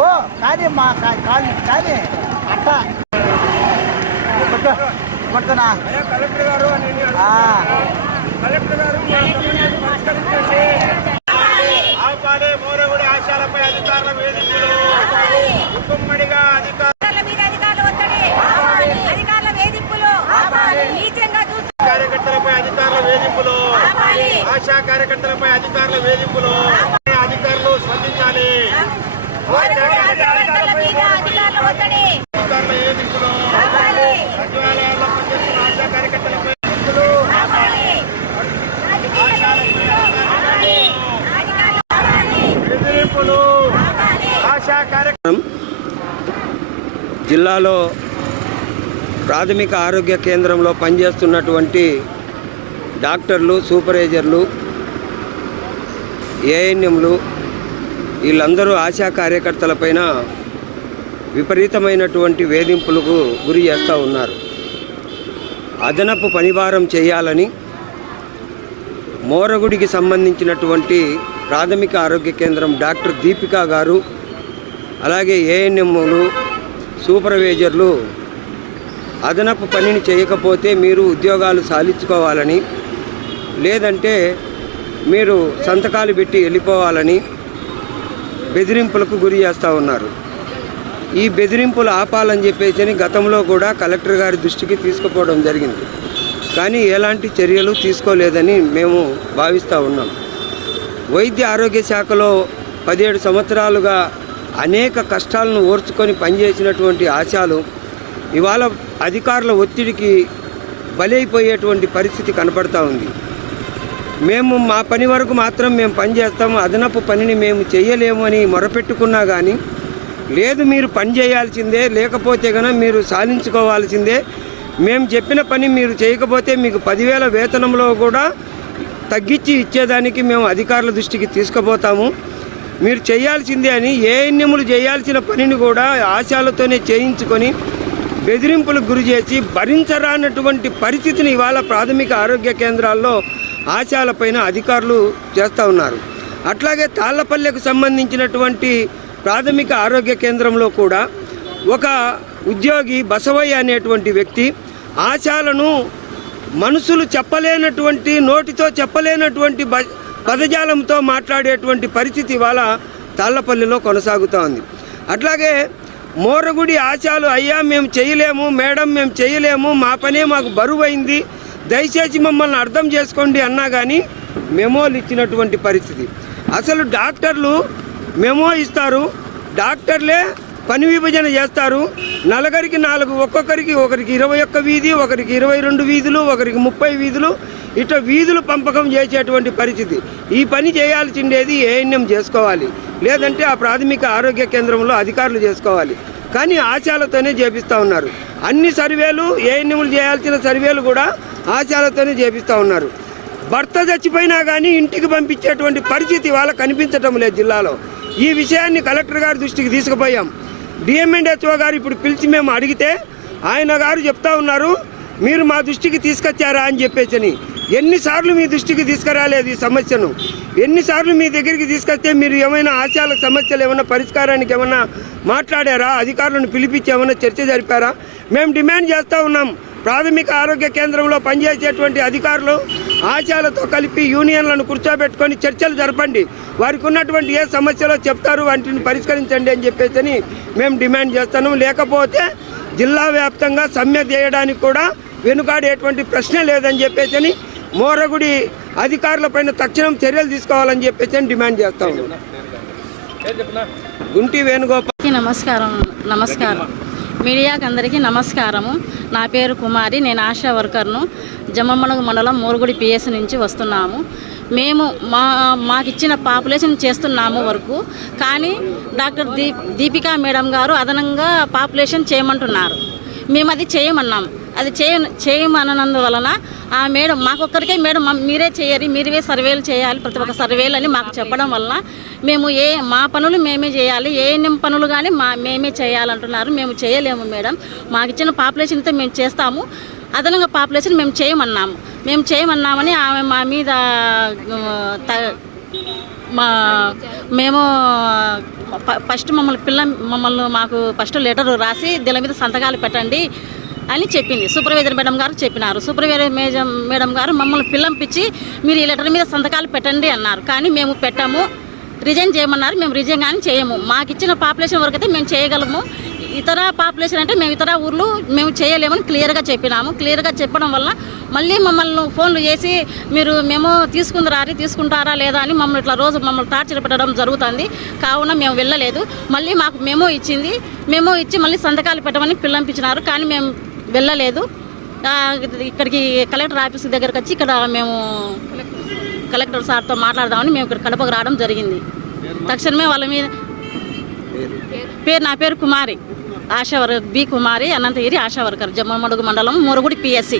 ఓ కానీ మా కా- కాదు కానీ అట్ట కొడుతున్నా కలెక్టర్ గారు అని ఆ, కలెక్టర్ గారు మా సమస్యను పరిష్కరించేసి ఆపాలి. మోరగుడి ఆశాలపై అధికారుల వేధింపులు. ఉమ్మడిగా అధికారుల కార్యకర్తలపై అధికారుల వేధింపులు. ఆశా కార్యకర్తలపై అధికారుల వేధింపులు జిల్లాలో ప్రాథమిక ఆరోగ్య కేంద్రంలో పనిచేస్తున్నటువంటి డాక్టర్లు సూపర్వైజర్లు ఏఎన్ఎంలు వీళ్ళందరూ ఆశా కార్యకర్తలపైన విపరీతమైనటువంటి వేధింపులకు గురి చేస్తూ ఉన్నారు. అదనపు పనిభారం చేయాలని మోరగుడికి సంబంధించినటువంటి ప్రాథమిక ఆరోగ్య కేంద్రం డాక్టర్ దీపికా గారు అలాగే ఏఎన్ఎంలు సూపర్వైజర్లు అదనపు పనిని చేయకపోతే మీరు ఉద్యోగాలు సాధించుకోవాలని లేదంటే మీరు సంతకాలు పెట్టి వెళ్ళిపోవాలని బెదిరింపులకు గురి చేస్తూ ఉన్నారు. ఈ బెదిరింపులు ఆపాలని చెప్పేసి గతంలో కూడా కలెక్టర్ గారి దృష్టికి తీసుకుపోవడం జరిగింది. కానీ ఎలాంటి చర్యలు తీసుకోలేదని మేము భావిస్తూ ఉన్నాం. వైద్య ఆరోగ్య శాఖలో పదిహేడు సంవత్సరాలుగా అనేక కష్టాలను ఓర్చుకొని పనిచేసినటువంటి ఆశాలు ఇవాళ అధికారుల ఒత్తిడికి బలైపోయేటువంటి పరిస్థితి కనపడతా ఉంది. మేము మా పని వరకు మాత్రం మేము పని చేస్తాము. అదనపు పనిని మేము చేయలేము అని మొరపెట్టుకున్నా కానీ లేదు మీరు పని చేయాల్సిందే లేకపోతే కనుక మీరు సాధించుకోవాల్సిందే. మేము చెప్పిన పని మీరు చేయకపోతే మీకు పదివేల వేతనంలో కూడా తగ్గించి ఇచ్చేదానికి మేము అధికారుల దృష్టికి తీసుకుపోతాము. మీరు చేయాల్సిందే అని ఏఎన్ఎములు చేయాల్సిన పనిని కూడా ఆశాలతోనే చేయించుకొని బెదిరింపులకు గురి చేసి భరించరానటువంటి పరిస్థితిని ఇవాళ ప్రాథమిక ఆరోగ్య కేంద్రాల్లో ఆశయాలపైన అధికారులు చేస్తూ ఉన్నారు. అట్లాగే తాళ్ళపల్లెకు సంబంధించినటువంటి ప్రాథమిక ఆరోగ్య కేంద్రంలో కూడా ఒక ఉద్యోగి బసవయ్య అనేటువంటి వ్యక్తి ఆశాలను మనుషులు చెప్పలేనటువంటి నోటితో చెప్పలేనటువంటి బ పదజాలంతో మాట్లాడేటువంటి పరిస్థితి ఇవాళ తాళ్ళపల్లిలో కొనసాగుతూ ఉంది. అట్లాగే మోరగుడి ఆశాలు అయ్యా మేము చేయలేము మేడం మేము చేయలేము మా పనే మాకు బరువు అయింది దయచేసి మమ్మల్ని అర్థం చేసుకోండి అన్నా కానీ మెమోలు ఇచ్చినటువంటి పరిస్థితి. అసలు డాక్టర్లు మెమో ఇస్తారు డాక్టర్లే పని విభజన చేస్తారు నలుగురికి నాలుగు ఒక్కొక్కరికి ఒకరికి ఇరవై ఒక్క వీధి ఒకరికి ఇరవై రెండు వీధులు ఒకరికి ముప్పై వీధులు ఇట్లా వీధులు పంపకం చేసేటువంటి పరిస్థితి. ఈ పని చేయాల్సిండేది ఏఎన్ఎం చేసుకోవాలి లేదంటే ఆ ప్రాథమిక ఆరోగ్య కేంద్రంలో అధికారులు చేసుకోవాలి. కానీ ఆశాలతోనే చేపిస్తూ ఉన్నారు. అన్ని సర్వేలు ఏఎన్ఎంలు చేయాల్సిన సర్వేలు కూడా ఆశాలతోనే చేపిస్తూ ఉన్నారు. భర్త చచ్చిపోయినా కానీ ఇంటికి పంపించేటువంటి పరిస్థితి వాళ్ళ కనిపించటం లేదు జిల్లాలో. ఈ విషయాన్ని కలెక్టర్ గారి దృష్టికి తీసుకుపోయాం. డిఎంఎన్హెచ్ఓ గారు ఇప్పుడు పిలిచి మేము అడిగితే ఆయన గారు చెప్తా ఉన్నారు మీరు మా దృష్టికి తీసుకొచ్చారా అని చెప్పేసి ఎన్నిసార్లు మీ దృష్టికి తీసుకురాలేదు ఈ సమస్యను. ఎన్నిసార్లు మీ దగ్గరికి తీసుకొస్తే మీరు ఏమైనా ఆశయాలకు సమస్యలు ఏమైనా పరిష్కారానికి ఏమైనా మాట్లాడారా? అధికారులను పిలిపించి ఏమైనా చర్చ జరిపారా? మేము డిమాండ్ చేస్తూ ఉన్నాం. ప్రాథమిక ఆరోగ్య కేంద్రంలో పనిచేసేటువంటి అధికారులు ఆశాలతో కలిపి యూనియన్లను కూర్చోబెట్టుకొని చర్చలు జరపండి. వారికి ఉన్నటువంటి ఏ సమస్యలో చెప్తారు వాటిని పరిష్కరించండి అని చెప్పేసి మేము డిమాండ్ చేస్తాను లేకపోతే జిల్లా వ్యాప్తంగా సమ్మె చేయడానికి కూడా వెనుకాడేటువంటి ప్రశ్న లేదని చెప్పేసి మోరగుడి అధికారులపైన తక్షణం చర్యలు తీసుకోవాలని చెప్పేసి డిమాండ్ చేస్తా ఉన్నాం గుంటి వేణుగోపాల్. నమస్కారం నమస్కారం. మీడియాకి అందరికీ నమస్కారము. నా పేరు కుమారి నేను ఆశా వర్కర్ను జమ్మమ్మనగు మండలం మూరుగుడి పిఎస్ నుంచి వస్తున్నాము. మేము మా మాకు ఇచ్చిన పాపులేషన్ చేస్తున్నాము వరకు. కానీ డాక్టర్ దీప్ దీపికా మేడం గారు అదనంగా పాపులేషన్ చేయమంటున్నారు. మేము అది చేయమన్నాం. అది చేయ చేయమనందువలన ఆ మేడం మాకొక్కరికే మేడం మీరే చేయాలి మీరే సర్వేలు చేయాలి ప్రతి ఒక్క సర్వేలు అని మాకు చెప్పడం వల్ల మేము ఏ మా పనులు మేమే చేయాలి ఏఎన్ఎం పనులు కానీ మా మేమే చేయాలంటున్నారు మేము చేయలేము మేడం. మాకు ఇచ్చిన పాపులేషన్తో మేము చేస్తాము అదనంగా పాపులేషన్ మేము చేయమన్నాము. మేము చేయమన్నామని ఆమె మా మీద త- మా మేము ప- ఫస్ట్ మమ్మల్ని పిల్ల మమ్మల్ని మాకు ఫస్ట్ లెటర్ రాసి దీని మీద సంతకాలు పెట్టండి అని చెప్పింది. సూపర్వైజర్ మేడం గారు చెప్పినారు. సూపర్వైజర్ మేజం మేడం గారు మమ్మల్ని పిల్లంపించి మీరు ఈ లెటర్ మీద సంతకాలు పెట్టండి అన్నారు. కానీ మేము పెట్టాము. రిజైన్ చేయమన్నారు. మేము రిజైన్ కానీ చేయము. మాకు ఇచ్చిన పాపులేషన్ వరకు అయితే మేము చేయగలము. ఇతర పాపులేషన్ అంటే మేము ఇతర ఊర్లు మేము చేయలేమని క్లియర్గా చెప్పినాము. క్లియర్గా చెప్పడం వల్ల మళ్ళీ మమ్మల్ని ఫోన్లు చేసి మీరు మేము తీసుకుందరారి తీసుకుంటారా లేదా అని మమ్మల్ని ఇట్లా రోజు మమ్మల్ని టార్చర్ పెట్టడం జరుగుతుంది. కావున మేము వెళ్ళలేదు. మళ్ళీ మాకు మేము ఇచ్చింది. మేము ఇచ్చి మళ్ళీ సంతకాలు పెట్టమని పిల్లంపించినారు. కానీ మేము వెళ్ళలేదు. ఇక్కడికి కలెక్టర్ ఆఫీస్ దగ్గరకు వచ్చి ఇక్కడ మేము కలెక్టర్ సార్తో మాట్లాడదామని మేము ఇక్కడ కడపకు రావడం జరిగింది. తక్షణమే వాళ్ళ మీద పేరు నా పేరు Kumari. ASHA worker B Kumari Anantagiri ASHA worker Jammamadugu మండలం మురుగుడి పిఎస్సి